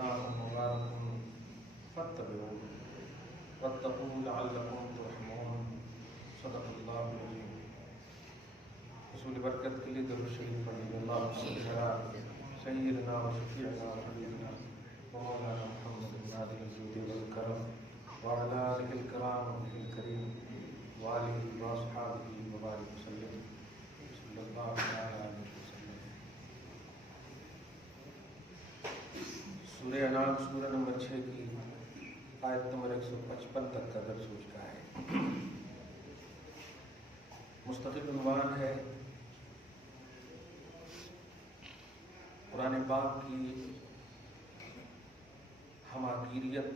كلام مبارك فاتبعوه واتقوا لعلكم ترحمون صدق اللہ العظیم۔ حصول برکت کے لیے درود شریف پڑھیے۔ اللہم صلی علی سیدنا و شفیعنا و حبیبنا و مولانا محمد نادر الجود والکرم وعلی آلہ الکرام وصحبہ الکریم وآلہ واصحابہ وبارک وسلم صلی اللہ علیہ وسلم۔ سورہ انعام سورہ نمبر 6 کی آیت نمبر 155 تک کا درس ہو چکا ہے۔ مستقل عنوان ہے قرآن پاک کی ہماگیریت،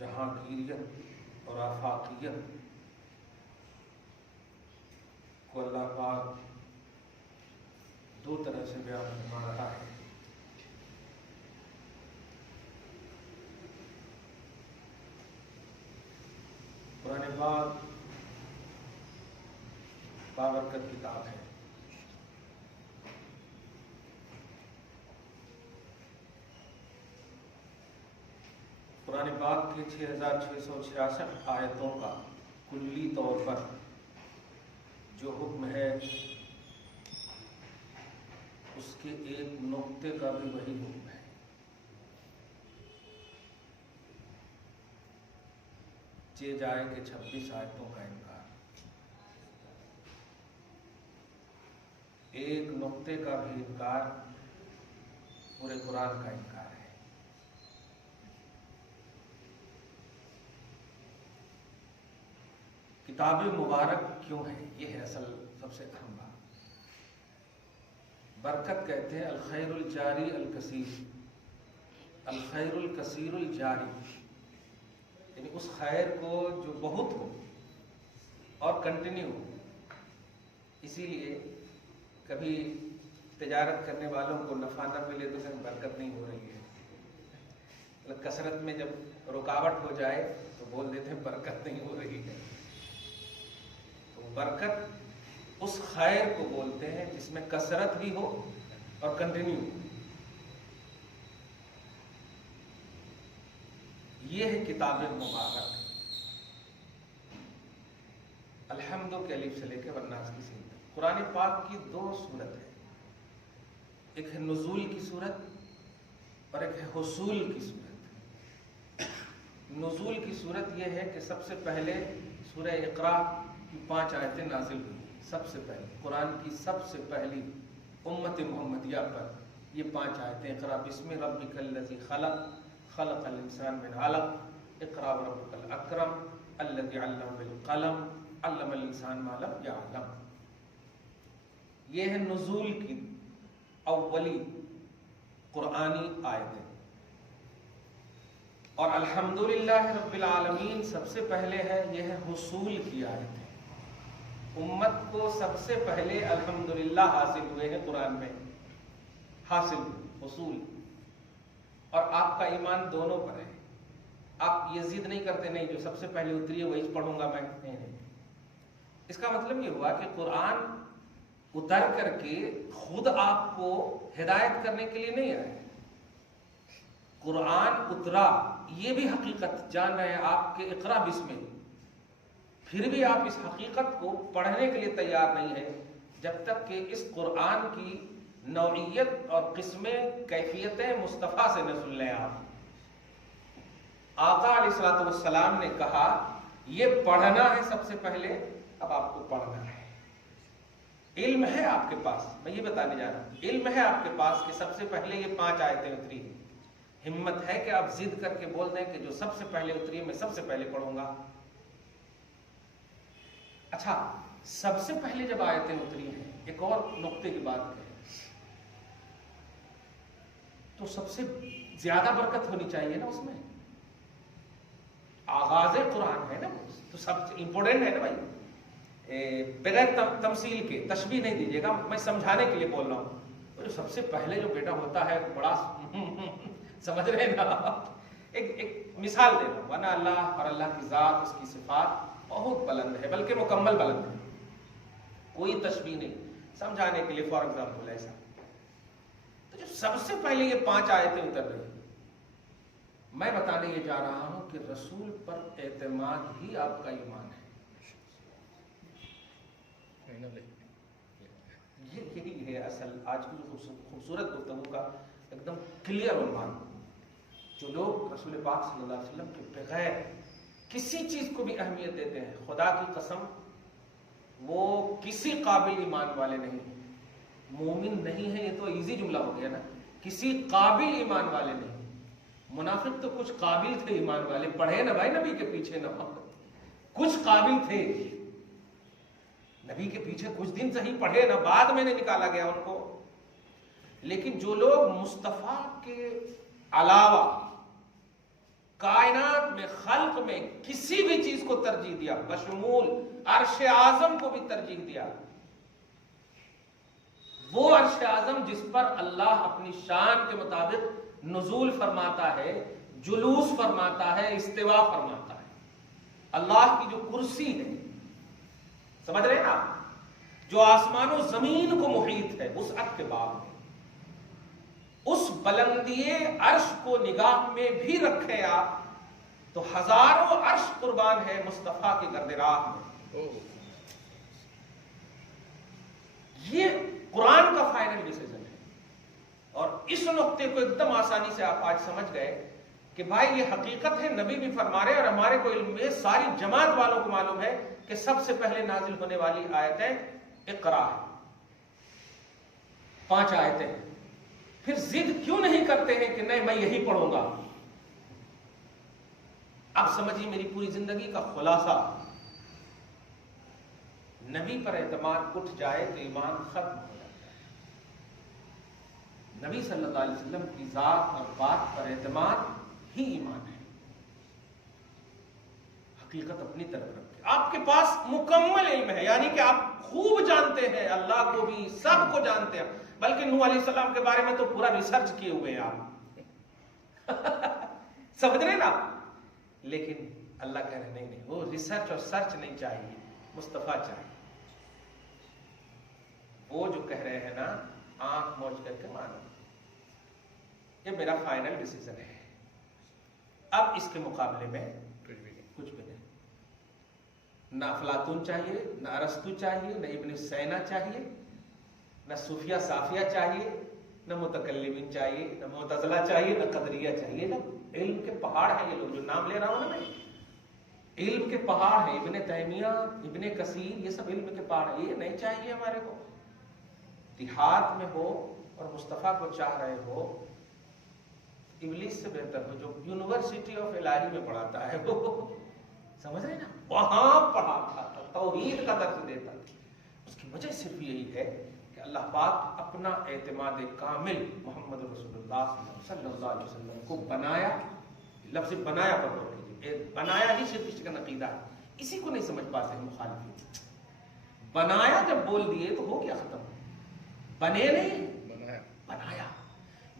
جہانگیریت اور آفاقیت کو اللہ پاک دو طرح سے بیان فرما رہا ہے۔ قرآن پاک بابرکت کتاب ہے۔ قرآن پاک کے 6666 آیتوں کا کلی طور پر جو حکم ہے اس کے ایک نقطے کا بھی وہی حکم ہے۔ چہ جائے کہ 26 آیتوں کا انکار، ایک نقطے کا بھی انکار پورے قرآن کا انکار ہے۔ کتاب مبارک کیوں ہے؟ یہ ہے اصل سب سے اہم بات۔ برکت کہتے ہیں الخیر الجاری الکثیر، الخیر الکثیر الجاری، یعنی اس خیر کو جو بہت ہو اور کنٹینیو ہو۔ اسی لیے کبھی تجارت کرنے والوں کو نفع نہ ملے تو پھر برکت نہیں ہو رہی ہے، مطلب کثرت میں جب رکاوٹ ہو جائے تو بول دیتے ہیں برکت نہیں ہو رہی ہے۔ تو برکت اس خیر کو بولتے ہیں جس میں کثرت بھی ہو اور کنٹینیو ہو۔ یہ ہے کتاب مبارک۔ الحمد کے الف سے لے کے والناس کی سین تک قرآن پاک کی دو صورت ہے، ایک ہے نزول کی صورت اور ایک ہے حصول کی صورت۔ نزول کی صورت یہ ہے کہ سب سے پہلے سورہ اقرا کی 5 آیتیں نازل ہوئی، سب سے پہلے قرآن کی سب سے پہلی امت محمدیہ پر یہ 5 آیتیں۔ اقرا بسم ربک الذی خلق، خلق الانسان من علق، اقرا وربک الاکرم الذی علم بالقلم، علم الانسان ما لم یعلم۔ یہ ہے نزول کی اولی قرآنی آیتیں۔ اور الحمدللہ رب العالمین سب سے پہلے ہے، یہ ہے حصول کی آیتیں۔ امت کو سب سے پہلے الحمدللہ حاصل ہوئے ہیں قرآن میں، حاصل حصول۔ اور آپ کا ایمان دونوں پر ہے، آپ یہ ضد نہیں کرتے نہیں جو سب سے پہلے اتری ہے وہی پڑھوں گا میں، نہیں۔ اس کا مطلب یہ ہوا کہ قرآن اتر کر کے خود آپ کو ہدایت کرنے کے لیے نہیں آئے، قرآن اترا یہ بھی حقیقت جان رہے ہیں آپ کے اقرا بسم، پھر بھی آپ اس حقیقت کو پڑھنے کے لیے تیار نہیں ہیں جب تک کہ اس قرآن کی نوعیت اور قسمیں کیفیتیں مصطفیٰ سے نہ سن لیں۔ آپ آقا علیہ الصلوۃ والسلام نے کہا یہ پڑھنا ہے سب سے پہلے، اب آپ کو پڑھنا ہے۔ علم ہے آپ کے پاس، میں یہ بتانے جا رہا ہوں، علم ہے آپ کے پاس کہ سب سے پہلے یہ 5 آیتیں اتری ہیں۔ ہمت ہے کہ آپ ضد کر کے بول دیں کہ جو سب سے پہلے اتری ہے میں سب سے پہلے پڑھوں گا۔ اچھا، سب سے پہلے جب آیتیں اتری ہیں، ایک اور نقطے کی بات ہے، تو سب سے زیادہ برکت ہونی چاہیے نا اس میں، آغاز قرآن ہے نا، تو سب سے امپورٹنٹ ہے نا بھائی۔ بغیر تمثیل کے، تشبیہ نہیں دیجیے گا، میں سمجھانے کے لیے بول رہا ہوں۔ جو سب سے پہلے جو بیٹا ہوتا ہے بڑا سمجھ رہے ہیں نا، ایک مثال دے رہا ہوں، ورنہ اللہ اور اللہ کی ذات، اس کی صفات بہت بلند ہے، بلکہ مکمل بلند ہے، کوئی تشبیہ نہیں، سمجھانے کے لیے فار ایگزامپل ایسا تو جو سب سے پہلے یہ 5 آیتیں اتر رہی ہیں، میں بتانے یہ جا رہا ہوں کہ رسول پر اعتماد ہی آپ کا ایمان ہے. یہی ہے اصل آج کی جو خوبصورت گفتگو کا ایک دم کلیئر عنوان. جو لوگ رسول پاک صلی اللہ علیہ وسلم کے بغیر کسی چیز کو بھی اہمیت دیتے ہیں، خدا کی قسم وہ کسی قابل ایمان والے نہیں ہیں. مومن نہیں ہے، یہ تو ایزی جملہ ہو گیا نا. کسی قابل ایمان والے نہیں. منافق تو کچھ قابل تھے ایمان والے، پڑھے نا بھائی نبی کے پیچھے نہ کچھ قابل تھے، نبی کے پیچھے کچھ دن صحیح پڑھے نا، بعد میں نے نکالا گیا ان کو. لیکن جو لوگ مصطفیٰ کے علاوہ کائنات میں خلق میں کسی بھی چیز کو ترجیح دیا، بشمول عرش اعظم کو بھی ترجیح دیا، وہ عرش اعظم جس پر اللہ اپنی شان کے مطابق نزول فرماتا ہے، جلوس فرماتا ہے، استوا فرماتا ہے، اللہ کی جو کرسی ہے، سمجھ رہے ہیں آپ، جو آسمان و زمین کو محیط ہے وسعت کے باب میں، اس بلندی عرش کو نگاہ میں بھی رکھے آپ تو ہزاروں عرش قربان ہے مصطفیٰ کی گرد راہ میں. یہ قرآن کا فائنل ڈیسیژن ہے. اور اس نقطے کو ایک دم آسانی سے آپ آج سمجھ گئے کہ بھائی یہ حقیقت ہے، نبی بھی فرما رہے اور ہمارے کو علم میں ساری جماعت والوں کو معلوم ہے کہ سب سے پہلے نازل ہونے والی آیتیں اقرا ہے، 5 آیتیں. پھر ضد کیوں نہیں کرتے ہیں کہ نہیں میں یہی پڑھوں گا؟ اب سمجھیے میری پوری زندگی کا خلاصہ، نبی پر اعتماد اٹھ جائے تو ایمان ختم ہو جاتا ہے. نبی صلی اللہ علیہ وسلم کی ذات اور بات پر اعتماد ہی ایمان ہے. حقیقت اپنی طرف رکھے. آپ کے پاس مکمل علم ہے، یعنی کہ آپ خوب جانتے ہیں، اللہ کو بھی سب کو جانتے ہیں، بلکہ نوح علیہ السلام کے بارے میں تو پورا ریسرچ کیے ہوئے ہیں آپ سمجھ رہے نا. لیکن اللہ کہہ رہے نہیں وہ ریسرچ اور سرچ نہیں چاہیے، مصطفیٰ چاہیے. وہ جو کہہ رہے ہیں نا آنکھ موج کر کے مانو، یہ میرا فائنل ڈیسیژن ہے. اب اس کے مقابلے میں کچھ بھی نہیں. نہ افلاطون چاہیے، نہ ارسطو چاہیے، نہ ابن سینا چاہیے، نہ صوفیہ صافیہ چاہیے، نہ متکلمین چاہیے، نہ معتزلہ چاہیے، نہ قدریہ چاہیے. نا علم کے پہاڑ ہیں یہ لوگ جو نام لے رہا ہوں نا میں، علم کے پہاڑ ہیں. ابن تیمیہ، ابن کثیر، یہ سب علم کے پہاڑ ہیں. یہ نہیں چاہیے ہمارے کو. دیہات میں ہو اور مصطفیٰ کو چاہ رہے ہو، ابلیس سے بہتر ہو جو یونیورسٹی آف الہی میں پڑھاتا ہے، وہ سمجھ رہے نا، وہاں پڑھاتا تھا، توحید کا درس دیتا تھا. اس کی وجہ صرف یہی ہے کہ اللہ پاک اپنا اعتماد کامل محمد رسول اللہ صلی اللہ علیہ وسلم کو بنایا. لفظ بنایا پر غور کیجیے، بنایا ہی صرف اس کا عقیدہ ہے. اسی کو نہیں سمجھ پاتے ہیں مخالفین. بنایا جب بول دیے تو ہو گیا ختم. بنے نہیں، بنایا.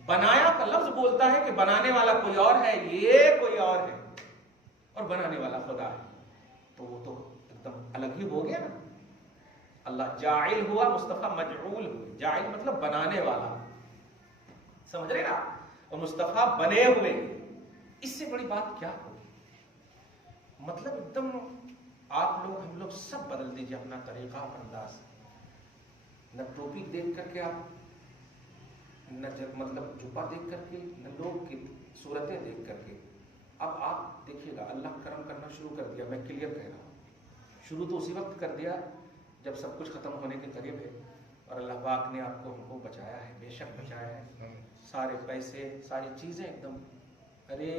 بنایا کا لفظ بولتا ہے کہ بنانے والا کوئی اور ہے، یہ کوئی اور ہے، اور بنانے والا خدا ہے. تو وہ تو ایک دم الگ ہی ہو گیا نا. اللہ جاعل ہوا، مصطفیٰ مجعول ہوئے. جاعل مطلب بنانے والا، سمجھ رہے نا، اور مصطفیٰ بنے ہوئے. اس سے بڑی بات کیا ہوگی؟ مطلب ایک دم آپ لوگ ہم لوگ سب بدل دیجیے اپنا طریقہ اور انداز. نہ ٹوپی دیکھ کر کے آپ، نہ مطلب جوبا دیکھ کر کے، نہ لوگ کی صورتیں دیکھ کر کے. اب آپ دیکھیے گا اللہ کرم کرنا شروع کر دیا. میں کلیئر کہہ رہا ہوں، شروع تو اسی وقت کر دیا جب سب کچھ ختم ہونے کے قریب ہے. اور اللہ پاک نے آپ کو ہم کو بچایا ہے، بے شک بچایا ہے. سارے پیسے، ساری چیزیں ایک دم. ارے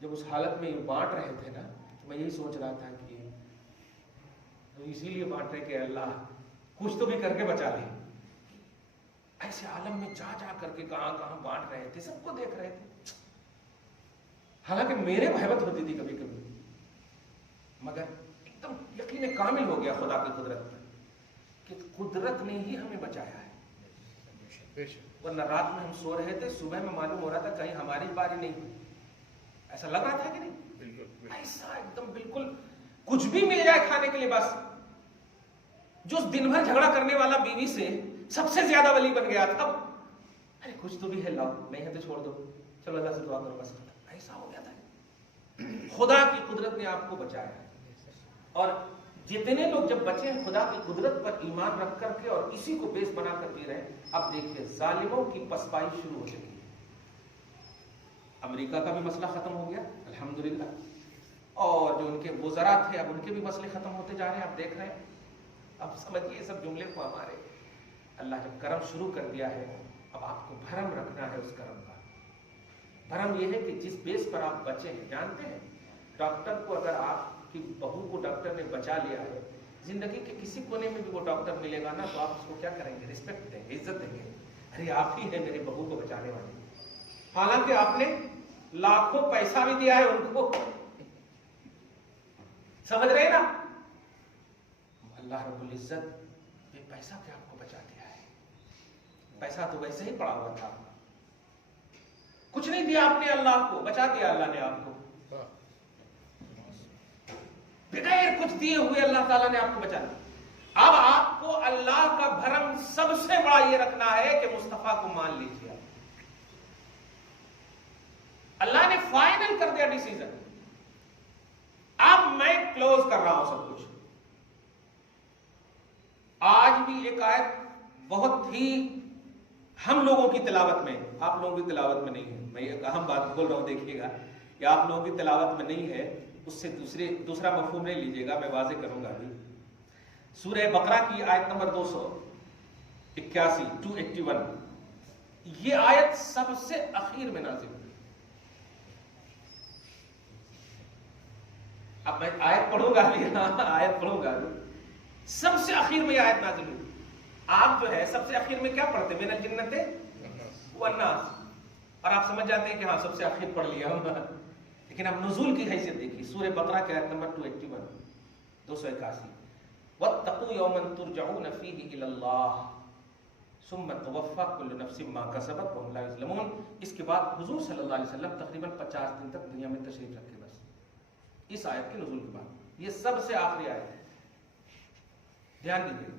جب اس حالت میں یہ بانٹ رہے تھے نا، تو میں یہی سوچ رہا تھا کہ اسی لیے بانٹ رہے کہ اللہ کچھ تو بھی کر کے بچا لے. ایسے عالم میں جا جا کر کے کہاں کہاں بانٹ رہے تھے، سب کو دیکھ رہے تھے. حالانکہ میرے بھیبت ہوتی تھی کبھی کبھی، مگر ایک دم یقین کامل ہو گیا خدا کی قدرت پر کہ قدرت نے ہی ہمیں بچایا ہے. ورنہ رات میں ہم سو رہے تھے، صبح میں معلوم ہو رہا تھا کہیں ہماری باری نہیں ہوئی. ایسا لگ رہا تھا کہ نہیں؟ ایسا ایک دم بالکل کچھ بھی مل جائے کھانے کے لیے بس. جو دن بھر جھگڑا کرنے والا بیوی سے سب سے زیادہ ولی بن گیا تھا. ارے کچھ تو بھی ہے، لاؤ، نہیں ہے تو چھوڑ دو، چلو اللہ سے دعا کرو، بس ختم۔ ایسا ہو گیا تھا۔ خدا کی قدرت نے آپ کو بچایا، اور جتنے لوگ جب بچے ہیں خدا کی قدرت پر ایمان رکھ کر کے اور اسی کو بیس بنا کر جی رہے ہیں، اب دیکھیے ظالموں کی پسپائی شروع ہو چکی ہے۔ امریکہ کا بھی مسئلہ ختم ہو گیا الحمدللہ، اور جو ان کے وزراء تھے اب ان کے بھی مسئلے ختم ہوتے جا رہے ہیں، آپ دیکھ رہے ہیں۔ اب سمجھیے یہ سب جملے کو ہمارے اللہ جب کرم شروع کر دیا ہے، اب آپ کو بھرم رکھنا ہے اس کرم کا۔ بھرم یہ ہے کہ جس بیس پر آپ بچے ہیں، جانتے ہیں ڈاکٹر کو، اگر آپ کی بہو کو ڈاکٹر نے بچا لیا ہے، زندگی کے کسی کونے میں بھی وہ ڈاکٹر ملے گا نا، تو آپ اس کو کیا کریں گے؟ رسپیکٹ دیں گے، عزت دیں گے، ارے آپ ہی ہیں میرے بہو کو بچانے والے، حالانکہ آپ نے لاکھوں پیسہ بھی دیا ہے ان کو۔ سمجھ رہے نا؟ اللہ رب العزت یہ پیسہ کیا آپ کو بچا دیا ہے؟ پیسہ تو ویسے ہی پڑا ہوا تھا، کچھ نہیں دیا آپ نے، اللہ کو بچا دیا اللہ نے آپ کو، بغیر کچھ دیے ہوئے اللہ تعالیٰ نے آپ کو بچا دیا۔ اب آپ کو اللہ کا بھرم سب سے بڑا یہ رکھنا ہے کہ مصطفیٰ کو مان لیجیے۔ اللہ نے فائنل کر دیا ڈیسیژن، اب میں کلوز کر رہا ہوں سب کچھ۔ آج بھی ایک آیت بہت ہی ہم لوگوں کی تلاوت میں، آپ لوگوں کی تلاوت میں نہیں ہے، میں ایک اہم بات بول رہا ہوں، دیکھیے گا کہ آپ لوگوں کی تلاوت میں نہیں ہے، اس سے دوسرا مفہوم نہیں لیجیے گا، میں واضح کروں گا ابھی۔ سورہ بقرہ کی آیت نمبر 281 281، یہ آیت سب سے اخیر میں نازل ہوئی۔ اب میں آیت پڑھوں گا ابھی، آیت پڑھوں گا ابھی، سب سے اخیر میں یہ آیت نازل ہوئی۔ آپ جو ہے سب سے اخیر میں کیا پڑھتے ہیں؟ من الجنت والناس، اور آپ سمجھ جاتے ہیں کہ ہاں سب سے اخیر پڑھ لیا ہوں، لیکن اب نزول کی حیثیت دیکھیے، سورہ بقرہ کی آیت نمبر 281 واتقوا یوما ترجعون فیہ الی اللہ ثم توفی کل نفس ما کسبت وهم لا یظلمون۔ اس کے بعد حضور صلی اللہ علیہ وسلم تقریباً 50 دن تک دنیا میں تشریف رکھے، بس اس آیت کے نزول کے بعد، یہ سب سے آخری آیت ہے، دھیان دیجیے۔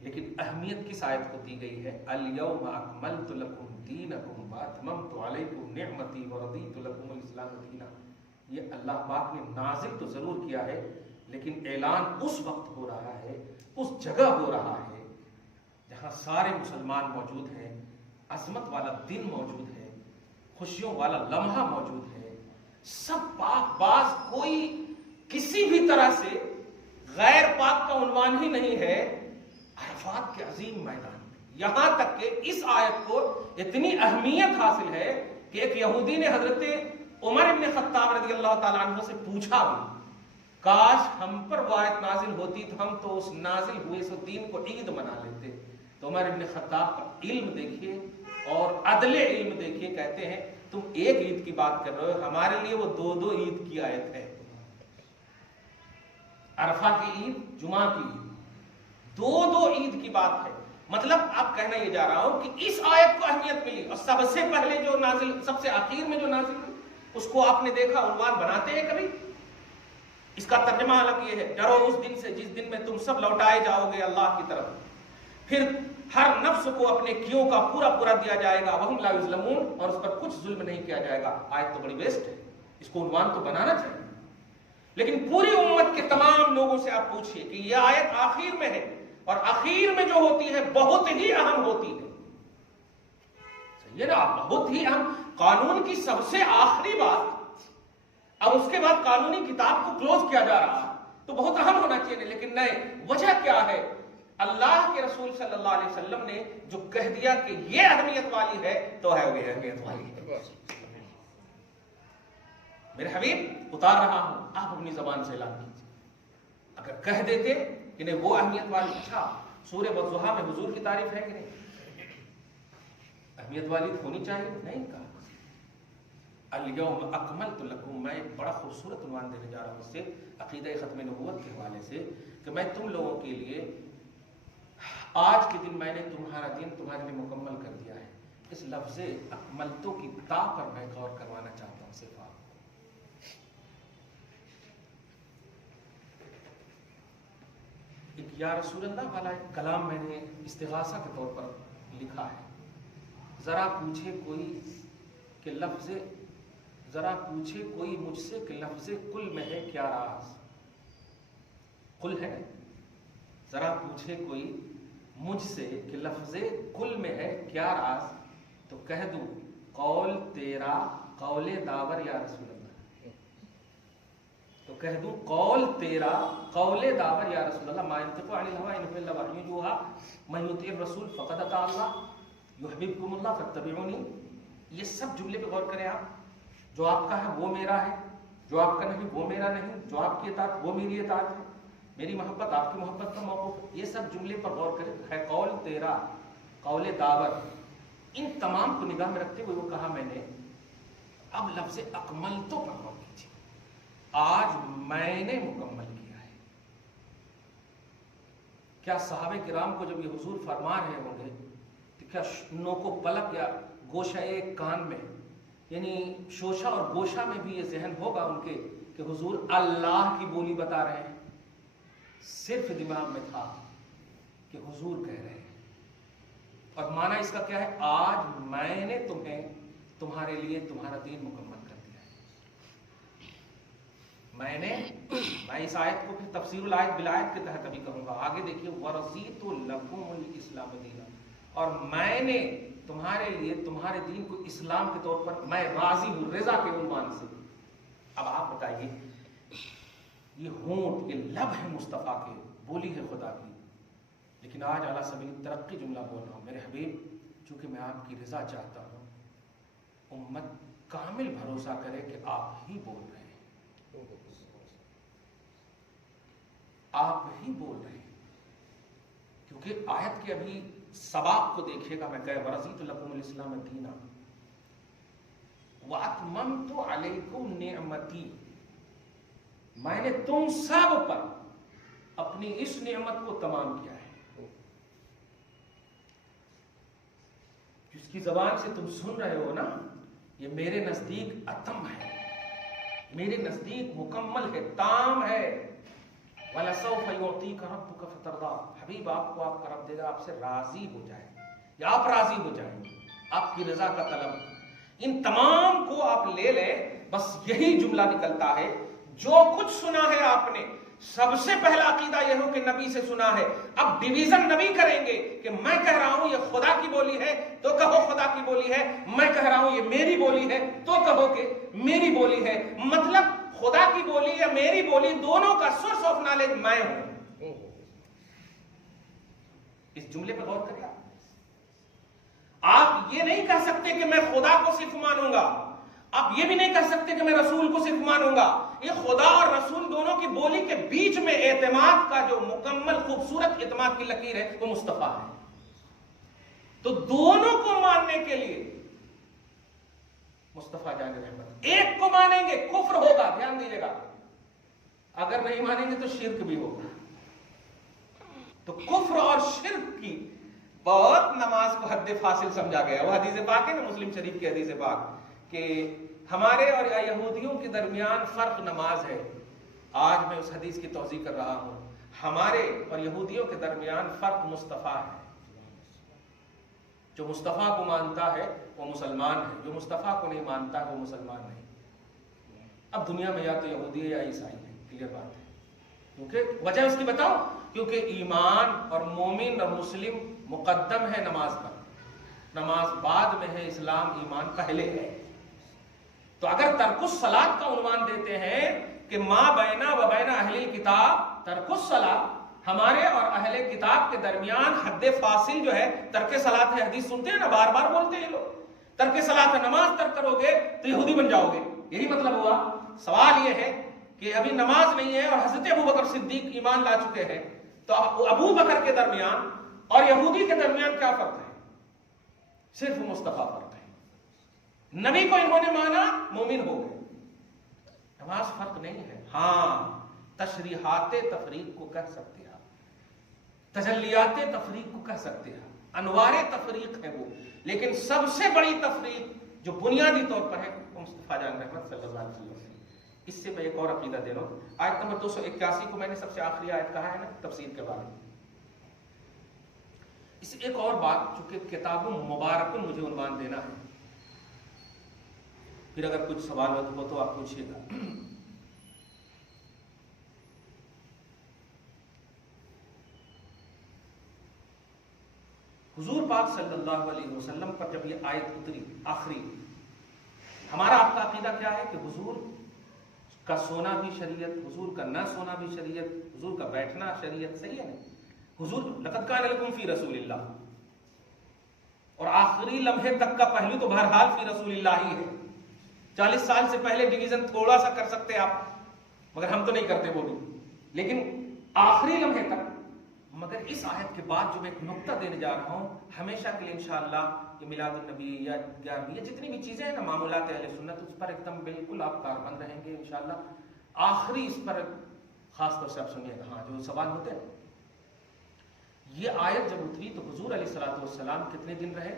لیکن اہمیت کس آیت کو دی گئی ہے؟ الیوم اکملت لکم دینکم واتممت علیکم نعمتی ورضیت لکم الاسلام دینا۔ یہ اللہ پاک نے نازل تو ضرور کیا ہے، لیکن اعلان اس وقت ہو رہا ہے، اس جگہ ہو رہا ہے جہاں سارے مسلمان موجود ہیں، عظمت والا دن موجود ہے، خوشیوں والا لمحہ موجود ہے، سب پاک باز، کوئی کسی بھی طرح سے غیر پاک کا عنوان ہی نہیں ہے عرفات کے عظیم میدان میں۔ یہاں تک کہ اس آیت کو اتنی اہمیت حاصل ہے کہ ایک یہودی نے حضرت عمر بن خطاب رضی اللہ تعالیٰ عنہ سے پوچھا بھی، کاش ہم پر وہ آیت نازل ہوتی تو ہم تو اس نازل ہوئے سو دین کو عید منا لیتے۔ تو عمر بن خطاب کا علم دیکھیے اور عدل علم دیکھیے، کہتے ہیں تم ایک عید کی بات کر رہے ہو، ہمارے لیے وہ دو عید کی آیت ہے، عرفہ کی عید، جمعہ کی عید، دو عید کی بات ہے۔ مطلب آپ کہنا یہ جا رہا ہوں کہ اس آیت کو اہمیت ملی، اور سب سے پہلے جو نازل، سب سے آخر میں جو نازل ہوئی، اس کو آپ نے دیکھا عنوان بناتے ہیں کبھی؟ اس کا ترجمہ الگ یہ ہے، ڈرو اس دن سے جس دن میں تم سب لوٹائے جاؤ گے اللہ کی طرف، پھر ہر نفس کو اپنے کیوں کا پورا دیا جائے گا، وہم لا یظلمون، اور اس پر کچھ ظلم نہیں کیا جائے گا۔ آیت تو بڑی بیسٹ ہے، اس کو عنوان تو بنانا چاہیے، لیکن پوری امت کے تمام لوگوں سے آپ پوچھئے کہ یہ آیت آخر میں ہے، اور اخیر میں جو ہوتی ہے بہت ہی اہم ہوتی ہے، صحیح ہے نا؟ بہت ہی اہم، قانون کی سب سے آخری بات، اب اس کے بعد قانونی کتاب کو کلوز کیا جا رہا ہے تو بہت اہم ہونا چاہیے، لیکن نہیں، وجہ کیا ہے؟ اللہ کے رسول صلی اللہ علیہ وسلم نے جو کہہ دیا کہ یہ اہمیت والی ہے تو ہے وہ اہمیت والی ہے۔ میرے حبیب اتار رہا ہوں، آپ اپنی زبان سے اعلان کیجیے، اگر کہہ دیتے کہ نہیں وہ اہمیت والی، اچھا سورہ والضحیٰ میں حضور کی تعریف ہے کہ نہیں؟ اہمیت والی ہونی چاہیے، نہیں کہا۔ الیوم اکملت لکم، میں ایک بڑا خوبصورت عنوان دینے جا رہا ہوں اس سے، عقیدہ ختم نبوت کے حوالے سے، کہ میں تم لوگوں کے لیے آج کے دن میں نے تمہارا دین تمہارے لیے مکمل کر دیا ہے۔ اس لفظ اکملتو کی تا پر میں غور کروانا چاہتا ہوں صرف آپ کو۔ ایک یا رسول اللہ والا ایک کلام میں نے استغاثہ کے طور پر لکھا ہے، ذرا پوچھے کوئی مجھ سے کہ لفظ کل میں ہے کیا راز. کل ہے، ذرا پوچھے کوئی مجھ سے کہ لفظ کل میں ہے کیا راز، تو کہہ دوں قول تیرا قول داور یا رسول اللہ. تو کہہ دوں قول تیرا قول داور یا رسول اللہ. ما ينطق عن الهوى ان هو الا وحی یوحی من یطیع الرسول فقد اطاع اللہ یحببکم اللہ فاتبعونی. یہ سب جملے پہ غور کریں آپ. جو آپ کا ہے وہ میرا ہے، جو آپ کا نہیں وہ میرا نہیں، جو آپ کی اطاعت وہ میری اطاعت ہے، میری محبت آپ کی محبت کا موقف ہے. یہ سب جملے پر غور کریں. ہے قول تیرا قول داور. ان تمام کو نگاہ میں رکھتے ہوئے وہ کہا میں نے اب لفظ اکملتو پر غور کیجیے. آج میں نے مکمل کیا ہے. کیا صحابہ کرام کو جب یہ حضور فرما رہے ہوں گے تو کیا نوکو پلک یا گوشہ کان میں، یعنی شوشہ اور گوشہ میں بھی یہ ذہن ہوگا ان کے کہ حضور اللہ کی بولی بتا رہے ہیں؟ صرف دماغ میں تھا کہ حضور کہہ رہے ہیں. اور معنی اس کا کیا ہے؟ آج میں نے تمہارے لیے تمہارا دین مکمل کر دیا ہے. میں اس آیت کو پھر تفسیر الآیت بالآیت کے تحت ابھی کہوں گا. آگے دیکھیے وَرَضِيتُ لَكُمُ الْإِسْلَامَ دِينًا. اور میں نے تمہارے لیے تمہارے دین کو اسلام کے طور پر میں راضی ہوں، رضا کے عنوان سے. اب آپ بتائیے، یہ ہونٹ، یہ لب ہے مصطفیٰ کے، بولی ہے خدا کی، لیکن آج اعلیٰ سبیل ترقی جملہ بول رہا ہوں. میرے حبیب، چونکہ میں آپ کی رضا چاہتا ہوں، امت کامل بھروسہ کرے کہ آپ ہی بول رہے ہیں، آپ ہی بول رہے ہیں. کیونکہ آیت کے ابھی سباق کو دیکھیے گا. میں کہے وَرَضِيتُ لَكُمُ الْإِسْلَامَ دِينًا وَأَتْمَمْتُ عَلَيْكُمْ نِعْمَتِي. میں نے تم سب پر اپنی اس نعمت کو تمام کیا ہے. جس کی زبان سے تم سن رہے ہو نا، یہ میرے نزدیک اتم ہے، میرے نزدیک مکمل ہے، تام ہے. وَلَسَوْفَ يُعْطِيكَ رَبُّكَ فَتَرْضَىٰ. حبیب آپ کو آپ کا رب دے گا، آپ سے راضی ہو جائے یا آپ راضی ہو جائیں گے. آپ کی رضا کا طلب. ان تمام کو آپ لے لیں، بس یہی جملہ نکلتا ہے. جو کچھ سنا ہے آپ نے، سب سے پہلا عقیدہ یہ ہو کہ نبی سے سنا ہے. اب ڈویژن نبی کریں گے کہ میں کہہ رہا ہوں یہ خدا کی بولی ہے تو کہو خدا کی بولی ہے، میں کہہ رہا ہوں یہ میری بولی ہے تو کہو کہ میری بولی ہے. مطلب خدا کی بولی یا میری بولی دونوں کا سورس آف نالج میں ہوں. اس جملے پر غور کریں. آپ یہ نہیں کہہ سکتے کہ میں خدا کو صرف مانوں گا، آپ یہ بھی نہیں کہہ سکتے کہ میں رسول کو صرف مانوں گا. یہ خدا اور رسول دونوں کی بولی کے بیچ میں اعتماد کا جو مکمل خوبصورت اعتماد کی لکیر ہے وہ مصطفیٰ ہے. تو دونوں کو ماننے کے لیے مصطفیٰ جان رحمت. ایک کو مانیں گے کفر ہوگا، دھیان دیجیے گا. اگر نہیں مانیں گے تو شرک بھی ہوگا. تو کفر اور شرک کی بہت نماز کو حد فاصل سمجھا گیا. وہ حدیث پاک ہے نا، مسلم شریف کی حدیث پاک، کہ ہمارے اور یہودیوں کے درمیان فرق نماز ہے. آج میں اس حدیث کی توضیح کر رہا ہوں. ہمارے اور یہودیوں کے درمیان فرق مصطفیٰ ہے. جو مصطفیٰ کو مانتا ہے وہ مسلمان ہے، جو مصطفیٰ کو نہیں مانتا ہے وہ مسلمان نہیں. اب دنیا میں یا تو یہودی ہے یا عیسائی ہے، کلیئر بات ہے. کیونکہ وجہ اس کی بتاؤ، کیونکہ ایمان اور مومن اور مسلم مقدم ہے نماز پر، نماز بعد میں ہے، اسلام ایمان پہلے ہے. تو اگر ترک الصلاۃ کا عنوان دیتے ہیں کہ ما بینا و بینا اہل الکتاب ترک الصلاۃ، ہمارے اور اہل کتاب کے درمیان حد فاصل جو ہے ترک صلاۃ ہے. حدیث سنتے ہیں نا، بار بار بولتے ہیں لوگ، ترک صلاۃ ہے، نماز ترک کرو گے تو یہودی بن جاؤ گے. یہی مطلب ہوا. سوال یہ ہے کہ ابھی نماز نہیں ہے اور حضرت ابو بکر صدیق ایمان لا چکے ہیں، تو ابو بکر کے درمیان اور یہودی کے درمیان کیا فرق ہے؟ صرف مصطفیٰ فرق ہے. نبی کو انہوں نے مانا، مومن ہو گئے. نماز فرق نہیں ہے. ہاں، تشریحات تفریق کو کہہ سکتے ہیں، تجلیات تفریق کو کہہ سکتے ہیں، انوار تفریق ہے وہ. لیکن سب سے بڑی تفریق جو بنیادی طور پر ہے وہ مصطفیٰ جان رحمت صلی اللہ علیہ وسلم. اس سے میں ایک اور عقیدہ دے رہا ہوں. آیت نمبر 281 کو میں نے سب سے آخری آیت کہا ہے نا تفسیر کے بارے میں. اس ایک اور بات، چونکہ کتاب مبارک مجھے عنوان دینا ہے، پھر اگر کچھ سوال ہو تو آپ پوچھیے گا۔ حضور پاک صلی اللہ علیہ وسلم پر جب یہ آیت اتری آخری، ہمارا آپ کا عقیدہ کیا ہے کہ حضور کا سونا بھی شریعت، حضور کا نہ سونا بھی شریعت، حضور کا بیٹھنا شریعت، صحیح ہے نہیں؟ حضور لقد کان لکم فی رسول اللہ، اور آخری لمحے تک کا پہلو تو بہرحال فی رسول اللہ ہی ہے۔ 40 سال سے پہلے ڈویژن تھوڑا سا کر سکتے آپ، مگر ہم تو نہیں کرتے وہ بھی، لیکن آخری لمحے تک۔ مگر اس آیت کے بعد جو میں ایک نقطہ دینے جا رہا ہوں، ہمیشہ کے لیے انشاءاللہ یہ میلاد النبی یا 11ویں یا جتنی بھی چیزیں ہیں نا معمولات اہل سنت، اس پر ایک دم بالکل آپ کاربند رہیں گے انشاءاللہ۔ آخری اس پر خاص طور سے آپ سنیے گا، ہاں جو سوال ہوتے ہیں، یہ آیت جب اتری تو حضور علیہ الصلوۃ والسلام کتنے دن رہے؟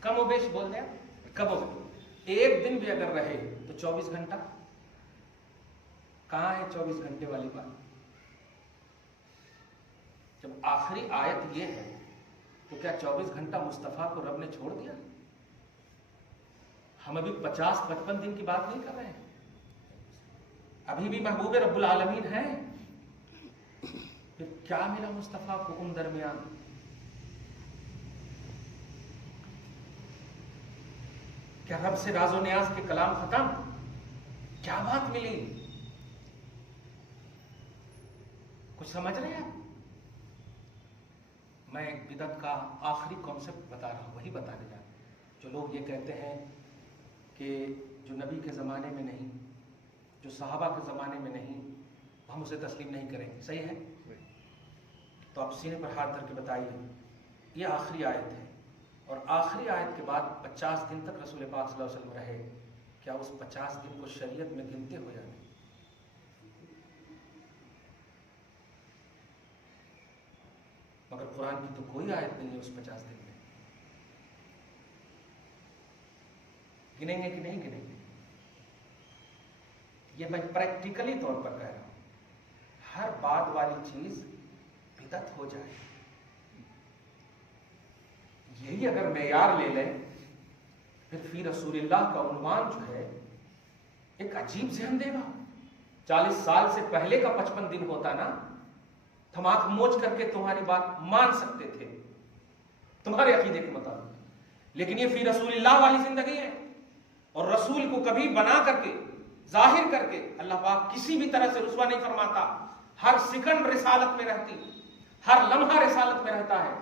کم و بیش بول دیں، کم و بیش ایک دن بھی اگر رہے تو 24 گھنٹہ کہاں ہے 24 گھنٹے والی بات؟ جب آخری آیت یہ ہے تو کیا 24 گھنٹہ مصطفیٰ کو رب نے چھوڑ دیا؟ ہم ابھی 50-55 دن کی بات نہیں کر رہے ہیں، ابھی بھی محبوب رب العالمین ہیں۔ پھر کیا ملا مصطفیٰ کو ان درمیان؟ کیا رب سے راز و نیاز کے کلام ختم؟ کیا بات ملی؟ کچھ سمجھ رہے ہیں؟ میں ایک بدعت کا آخری کانسیپٹ بتا رہا ہوں، وہی بتانے جا رہا ہوں۔ جو لوگ یہ کہتے ہیں کہ جو نبی کے زمانے میں نہیں، جو صحابہ کے زمانے میں نہیں، ہم اسے تسلیم نہیں کریں گے، صحیح ہے؟ تو آپ سینے پر ہاتھ دھر کے بتائیے، یہ آخری آیت ہے، اور آخری آیت کے بعد 50 دن تک رسول پاک صلی اللہ علیہ وسلم رہے، کیا اس 50 دن کو شریعت میں گنتے ہو یا نہیں؟ مگر قرآن کی تو کوئی آیت نہیں ہے اس 50 دن میں، گنیں گے کہ نہیں گنیں گے؟ یہ میں پریکٹیکلی طور پر کہہ رہا ہوں، ہر بعد والی چیز بدعت ہو جائے، یہی اگر معیار لے لیں، پھر فی رسول اللہ کا عنوان جو ہے ایک عجیب ذہن دے گا۔ 40 سال سے پہلے کا 55 دن ہوتا نا، ہم آنکھ موچ کر کے تمہاری بات مان سکتے تھے تمہارے عقیدے کے مطابق، لیکن یہ فی رسول اللہ والی زندگی ہے، اور رسول کو کبھی بنا کر کے ظاہر کر کے اللہ پاک کسی بھی طرح سے رسوا نہیں فرماتا، ہر سیکنڈ رسالت میں رہتی، ہر لمحہ رسالت میں رہتا ہے۔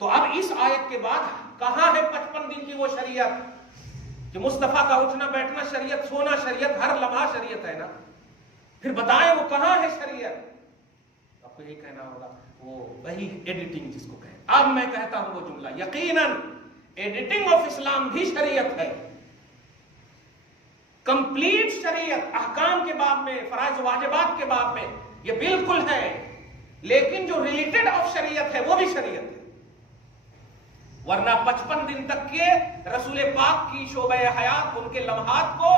تو اب اس آیت کے بعد کہاں ہے 55 دن کی وہ شریعت کہ مصطفیٰ کا اٹھنا بیٹھنا شریعت، سونا شریعت، ہر لمحہ شریعت ہے نا؟ پھر بتائیں وہ کہاں ہے شریعت؟ آپ کو یہی کہنا ہوگا وہ وہی ایڈیٹنگ جس کو کہیں۔ اب میں کہتا ہوں وہ جملہ، یقیناً ایڈیٹنگ آف اسلام بھی شریعت ہے، کمپلیٹ شریعت، احکام کے باب میں، فرائض و واجبات کے باب میں یہ بالکل ہے، لیکن جو ریلیٹڈ آف شریعت ہے وہ بھی شریعت ہے، ورنہ 55 دن تک کے رسول پاک کی شعبہ حیات، ان کے لمحات کو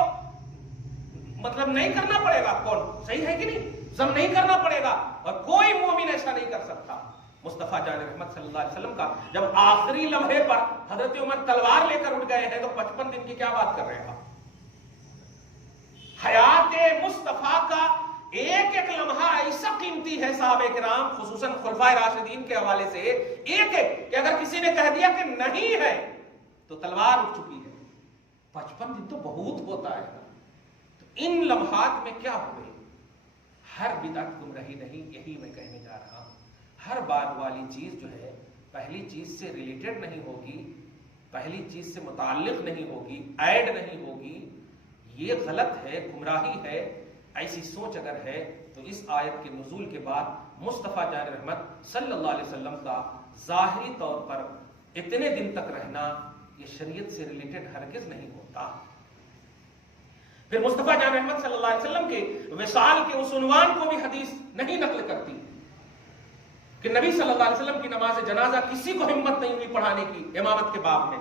مطلب نہیں کرنا پڑے گا، کون صحیح ہے کہ نہیں؟ ضم نہیں کرنا پڑے گا، اور کوئی مومن ایسا نہیں کر سکتا۔ مصطفیٰ جان رحمت صلی اللہ علیہ وسلم کا جب آخری لمحے پر حضرت عمر تلوار لے کر اٹھ گئے ہیں تو 55 دن کی کیا بات کر رہے ہیں آپ؟ حیات مصطفیٰ کا ایک ایک لمحہ ایسا قیمتی ہے، صحابہ کرام خصوصاً خلفائے راشدین کے حوالے سے ایک ایک کہ اگر کسی نے کہہ دیا کہ نہیں ہے تو تلوار اٹھ چکی ہے۔ 55 دن تو بہت ہوتا ہے، تو ان لمحات میں کیا ہوئے؟ ہر بدعت گمراہی نہیں، یہی میں کہنے جا رہا ہوں۔ ہر بعد والی چیز جو ہے پہلی چیز سے ریلیٹڈ نہیں ہوگی، پہلی چیز سے متعلق نہیں ہوگی، ایڈ نہیں ہوگی، یہ غلط ہے، گمراہی ہے۔ ایسی سوچ اگر ہے تو اس آیت کے نزول کے بعد مصطفیٰ جان رحمت صلی اللہ علیہ وسلم کا ظاہری طور پر اتنے دن تک رہنا یہ شریعت سے ریلیٹڈ ہرگز نہیں ہوتا۔ پھر مصطفیٰ جان رحمت صلی اللہ علیہ وسلم کے وصال کے اس عنوان کو بھی حدیث نہیں نقل کرتی کہ نبی صلی اللہ علیہ وسلم کی نماز جنازہ کسی کو ہمت نہیں ہوئی پڑھانے کی امامت کے باب میں،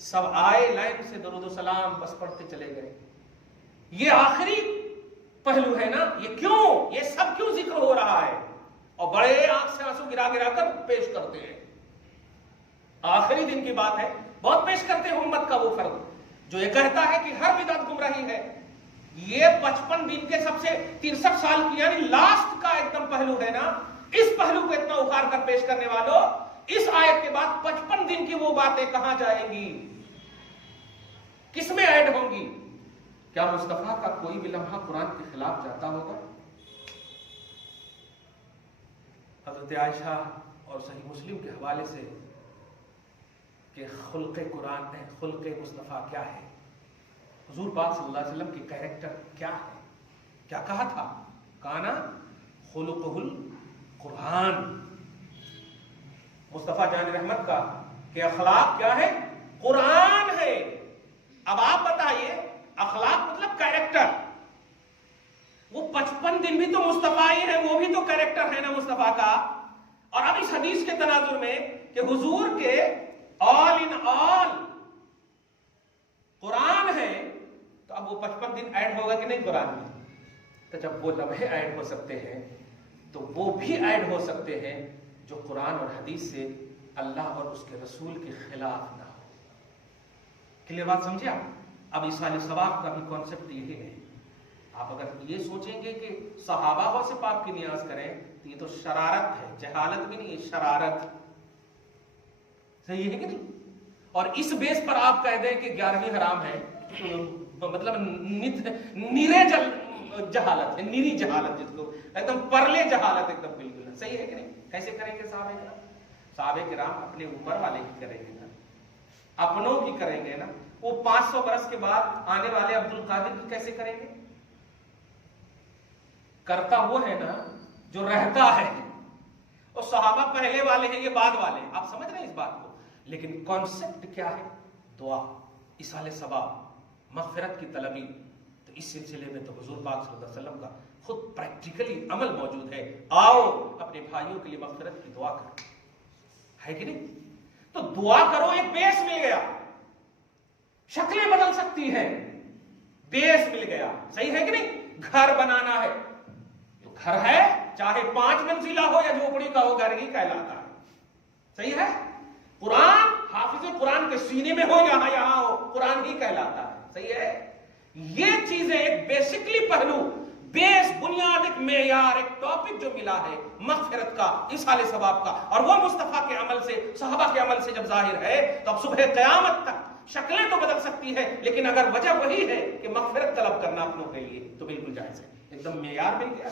سب آئے لائن سے درود و سلام بس پڑھتے چلے گئے۔ یہ آخری پہلو ہے نا، یہ کیوں، یہ سب کیوں ذکر ہو رہا ہے؟ اور بڑے آنکھ سے آنسو گرا گرا کر پیش کرتے ہیں. آخری دن کی بات ہے, بہت پیش کرتے ہیں امت کا وہ فرد جو یہ کہتا ہے کہ ہر بدعت گمراہی ہے. یہ 55 دن کے سب سے 63 سال کی یعنی لاسٹ کا ایک دم پہلو ہے نا, اس پہلو کو اتنا اخار کر پیش کرنے والوں, اس آیت کے بعد 55 دن کی وہ باتیں کہاں جائیں گی, کس میں ایڈ ہوں گی؟ کیا مصطفیٰ کا کوئی بھی لمحہ قرآن کے خلاف جاتا ہوگا؟ حضرت عائشہ اور صحیح مسلم کے حوالے سے کہ خلق قرآن ہے, خلق مصطفیٰ کیا ہے, حضور پاک صلی اللہ علیہ وسلم کی کریکٹر کیا ہے, کیا کہا تھا؟ کانا خلقہ القرآن. مصطفیٰ جان رحمت کا کہ اخلاق کیا ہے؟ قرآن ہے. اب آپ بتائیے, اخلاق مطلب کریکٹر. وہ 55 دن بھی تو مصطفیٰ ہی ہے, وہ بھی تو کریکٹر ہے نا مصطفیٰ کا. اور اب اس حدیث کے تناظر میں کہ حضور کے آل ان آل قرآن ہے, تو اب وہ 55 دن ایڈ ہوگا کہ نہیں قرآن میں؟ تو جب وہ لمحے ایڈ ہو سکتے ہیں تو وہ بھی ایڈ ہو سکتے ہیں جو قرآن اور حدیث سے اللہ اور اس کے رسول کے خلاف نہ ہو. کلیئر بات سمجھے آپ؟ اب ایصال ثواب کا بھی کانسیپٹ یہی ہے. آپ اگر یہ سوچیں گے کہ صحابہ غوث پاک کی نیاز کریں تو یہ تو شرارت ہے, جہالت بھی نہیں, یہ شرارت. صحیح ہے کہ نہیں؟ اور اس بیس پر آپ کہہ دیں کہ 11ویں حرام ہے, مطلب نیرے جہالت ہے, نیری جہالت, جس کو ایک دم پرلے جہالت ایک دم بالکل. صحیح ہے کہ نہیں؟ کیسے کریں گے صحابہ کرام؟ صحابہ کرام اپنے اوپر والے کی کریں گے نا, اپنوں کی کریں گے نا. وہ 500 برس کے بعد آنے والے عبد القادر کی کیسے کریں گے؟ کرتا وہ ہے نا جو رہتا ہے. اور صحابہ پہلے والے ہیں, یہ بعد والے ہیں. آپ سمجھ رہے ہیں اس بات کو؟ لیکن کانسیپٹ کیا ہے؟ دعا, ایصال ثواب, مغفرت کی طلبی. تو اس سلسلے میں تو حضور پاک صلی اللہ علیہ وسلم کا خود پریکٹیکلی عمل موجود ہے. آؤ اپنے بھائیوں کے لیے مغفرت کی دعا کرو, ہے کہ نہیں؟ تو دعا کرو, ایک بیس مل گیا. شکلیں بدل سکتی ہیں, بیس مل گیا. صحیح ہے کہ نہیں؟ گھر بنانا ہے تو گھر ہے, چاہے 5 منزلہ ہو یا جھوپڑی کا ہو, گھر ہی کہلاتا ہے. صحیح ہے؟ قرآن, حافظ قرآن کے سینے میں ہو یا یہاں ہو, قرآن ہی کہلاتا ہے. صحیح ہے؟ یہ چیزیں ایک بیسکلی پہلو, بیس, بنیاد, ایک معیار, ایک ٹاپک جو ملا ہے مغفرت کا, ایصال ثواب کا, اور وہ مصطفیٰ کے عمل سے, صحابہ کے عمل سے جب ظاہر ہے تو اب صبح قیامت تک شکلیں تو بدل سکتی ہے, لیکن اگر وجہ وہی ہے کہ مغفرت طلب کرنا اپنوں کے لیے, تو بالکل جائز ہے. ایک دم معیار مل گیا.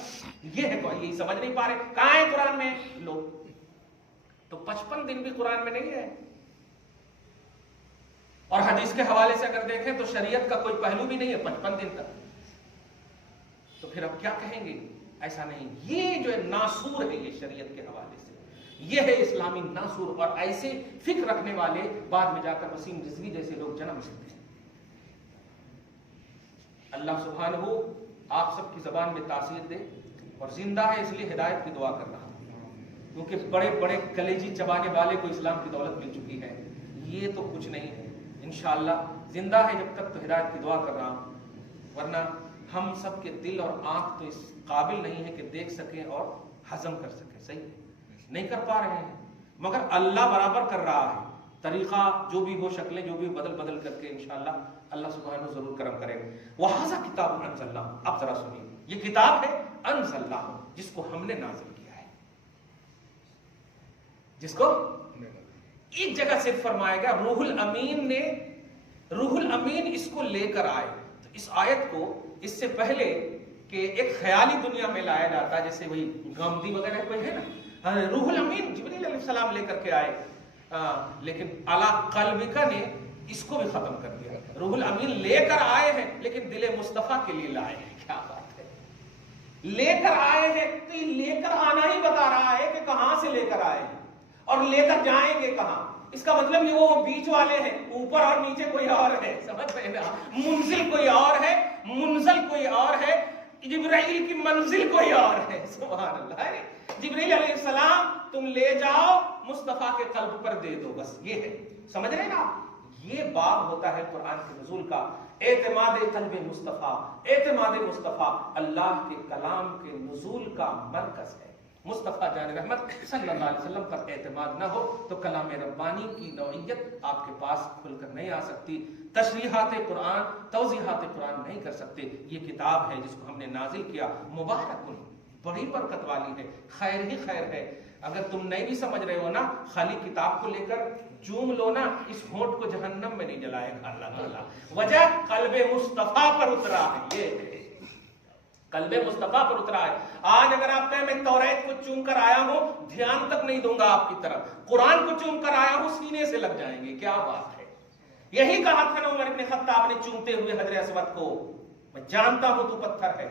یہ ہے, یہی سمجھ نہیں پا رہے کہاں ہے قرآن میں لوگ. تو 55 دن بھی قرآن میں نہیں ہے. اور حدیث کے حوالے سے اگر دیکھیں تو شریعت کا کوئی پہلو بھی نہیں ہے 55 دن تک. تو پھر اب کیا کہیں گے؟ ایسا نہیں. یہ جو ہے ناسور ہے, یہ شریعت کے حوالے سے یہ ہے اسلامی ناسور. اور ایسے فکر رکھنے والے بعد میں جا کر وسیم رضوی جیسے لوگ جنم لیتے ہیں. اللہ سبحانہ آپ سب کی زبان میں تاثیر دے, اور زندہ ہے اس لیے ہدایت کی دعا کر رہا ہوں, کیونکہ بڑے بڑے کلیجی چبانے والے کو اسلام کی دولت مل چکی ہے, یہ تو کچھ نہیں ہے. انشاءاللہ زندہ ہے جب تک تو ہدایت کی دعا کر رہا ہوں, ورنہ ہم سب کے دل اور آنکھ تو اس قابل نہیں ہے کہ دیکھ سکیں اور ہضم کر سکیں. صحیح نہیں کر پا رہے ہیں, مگر اللہ برابر کر رہا ہے. طریقہ جو بھی ہو, شکلیں جو بھی بدل بدل کر کے انشاءاللہ اللہ سبحانہ ضرور کرم کرے گا. وَهَذَا کتاب انزلناہ, اب ذرا سنیے, یہ کتاب ہے انزلناہ, جس کو ہم نے نازل کیا ہے. جس کو ایک جگہ صرف فرمایا گیا روح الامین نے, روح الامین اس کو لے کر آئے. تو اس آیت کو اس سے پہلے کہ ایک خیالی دنیا میں لایا جاتا ہے, جیسے وہی گامدی وغیرہ کوئی ہے نا, روح الامین جبریل علیہ السلام لے کر کے آئے, لیکن علی قلبک نے اس کو بھی ختم کر دیا. روح الامین لے کر آئے ہیں لیکن دل مصطفیٰ کے لیے لائے ہیں. کیا بات ہے, لے کر آئے ہیں تو یہ لے کر آنا ہی بتا رہا ہے کہ کہاں سے لے کر آئے ہیں اور لے کر جائیں گے کہاں. اس کا مطلب یہ وہ بیچ والے ہیں, اوپر اور نیچے کوئی اور ہے. سمجھ رہے نا, منزل کوئی اور ہے, منزل کوئی اور ہے, جبرائیل کی منزل کوئی اور ہے. سبحان اللہ. جبرائیل علیہ السلام تم لے جاؤ, مصطفیٰ کے قلب پر دے دو, بس یہ ہے. سمجھ رہے نا, یہ باب ہوتا ہے قرآن کے نزول کا. اعتماد قلب مصطفیٰ, اعتماد مصطفیٰ اللہ کے کلام کے نزول کا مرکز ہے. مصطفیٰ جان رحمت صلی اللہ علیہ وسلم پر اعتماد نہ ہو تو کلام ربانی کی نوعیت آپ کے پاس کھل کر نہیں آ سکتی، تشریحات قرآن، توضیحات قرآن نہیں کر سکتے۔ یہ کتاب ہے جس کو ہم نے نازل کیا، مبارکن، بڑی برکت والی ہے، خیر ہی خیر ہے۔ اگر تم نہیں بھی سمجھ رہے ہو نا، خالی کتاب کو لے کر چوم لو نا، اس ہونٹ کو جہنم میں نہیں جلائے گا اللہ تعالیٰ۔ وجہ قلب مصطفیٰ پر اترا ہے، یہ ہے قلب مصطفیٰ پر اترا ہے۔ آج اگر آپ کہیں میں توریت کو چوم کر آیا ہوں، دھیان تک نہیں دوں گا آپ کی طرف، قرآن کو چوم کر آیا ہوں، سینے سے لگ جائیں گے۔ کیا بات ہے! یہی کہا تھا نا عمر بن خطاب نے چومتے ہوئے حجر اسود کو، میں جانتا ہوں تو پتھر ہے۔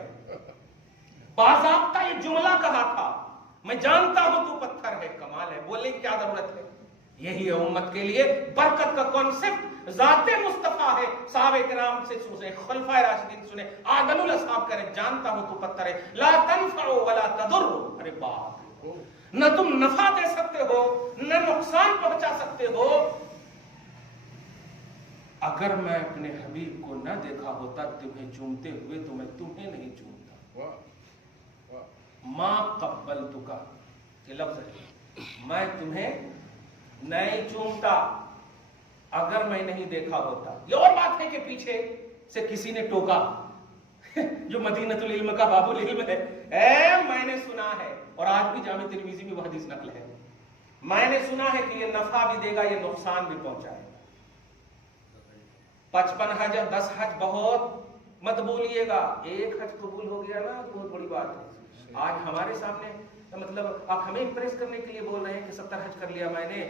باضابطہ یہ جملہ کہا تھا، میں جانتا ہوں تو پتھر ہے۔ کمال ہے، بولنے کی کیا ضرورت ہے؟ یہی ہے امت کے لیے برکت کا کانسیپٹ، ذات مصطفیٰ ہے۔ صحابہ کرام سے سنے، خلفائے راشدین سنے، عادل الاصحاب کریں، جانتا ہوں تو پتھر ہے۔ لا تنفع ولا تضر، ارے باپ، نہ تم نفع دے سکتے ہو نہ نقصان پہنچا سکتے ہو۔ اگر میں اپنے حبیب کو نہ دیکھا ہوتا تمہیں چومتے ہوئے تو میں تمہیں نہیں چومتا۔ ماں قبلتک، یہ لفظ ہے، میں تمہیں نہیں چومتا اگر میں نہیں دیکھا ہوتا۔ یہ اور بات ہے کہ پیچھے سے کسی نے ٹوکا جو مدینۃ العلم کا باب العلم ہے، میں نے سنا ہے، اور آج بھی جامع ترمذی میں وہ حدیث نقل ہے، میں نے سنا ہے کہ یہ نفع بھی دے گا، یہ نقصان بھی پہنچائے گا۔ 55 حج 10 حج بہت مت بولیے گا، ایک حج قبول ہو گیا نا بہت بڑی بات ہے۔ آج ہمارے سامنے مطلب آپ ہمیں امپریس کرنے کے لیے بول رہے ہیں کہ 70 حج کر لیا میں نے،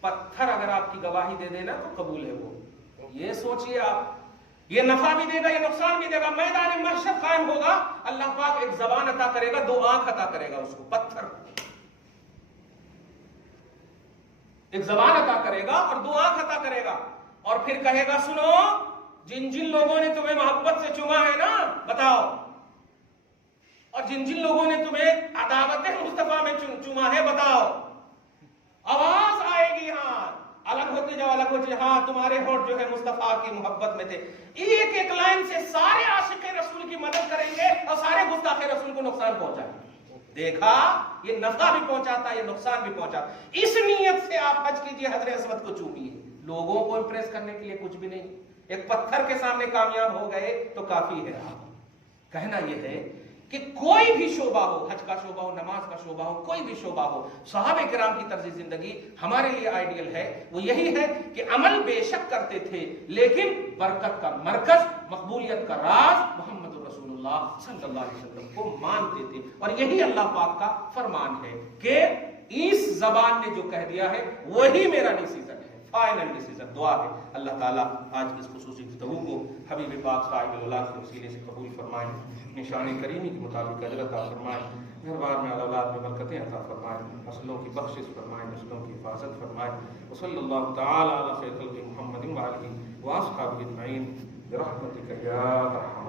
پتھر اگر آپ کی گواہی دے دینا تو قبول ہے وہ۔ یہ سوچئے آپ، یہ نفع بھی دے گا، یہ نقصان بھی دے گا۔ میدان محشر قائم ہوگا، اللہ پاک ایک زبان عطا کرے گا، 2 آنکھ عطا کرے گا اس کو، پتھر ایک زبان عطا کرے گا اور 2 آنکھ عطا کرے گا، اور پھر کہے گا سنو، جن جن لوگوں نے تمہیں محبت سے چوما ہے نا بتاؤ، اور جن جن لوگوں نے تمہیں عداوت مصطفیٰ میں چوما ہے بتاؤ۔ آواز آئے گی، ہاں الگ ہوتے جاؤ، الگ ہوتے جاؤ، ہاں تمہارے ہونٹ جو ہے مصطفیٰ کی محبت میں تھے۔ ایک ایک لائن سے سارے عاشق رسول کی مدد کریں گے اور سارے گستاخ رسول کو نقصان پہنچائیں گے۔ دیکھا، یہ نفع بھی پہنچاتا ہے، یہ نقصان بھی پہنچاتا ہے۔ اس نیت سے آپ حج کیجئے، حجر اسود کو چومیے، لوگوں کو امپریس کرنے کے لیے کچھ بھی نہیں، ایک پتھر کے سامنے کامیاب ہو گئے تو کافی ہے۔ کہنا یہ ہے کہ کوئی بھی شعبہ ہو، حج کا شعبہ ہو، نماز کا شعبہ ہو، کوئی بھی شعبہ ہو، صحابہ کرام کی طرز زندگی ہمارے لیے آئیڈیل ہے۔ وہ یہی ہے کہ عمل بے شک کرتے تھے، لیکن برکت کا مرکز، مقبولیت کا راز محمد رسول اللہ صلی اللہ علیہ وسلم کو مانتے تھے۔ اور یہی اللہ پاک کا فرمان ہے کہ اس زبان نے جو کہہ دیا ہے وہی میرا ڈیسیزن ہے، فائنل ڈیسیزن۔ دعا ہے اللہ تعالیٰ آج کی اس خصوصی گفتگو کو حبیب پاک صاحب الاولاد کے وسیلے سے قبول فرمائیں، نشان کریمی کے مطابق اجر عطا فرمائیں، گھر بار میں اولاد میں برکتیں عطا فرمائیں، نسلوں کی بخشش فرمائیں، نسلوں کی حفاظت فرمائیں۔ وصلی اللہ تعالی علی خیر خلق محمد وآلہ وأصحابہ اجمعین برحمتک یا ارحم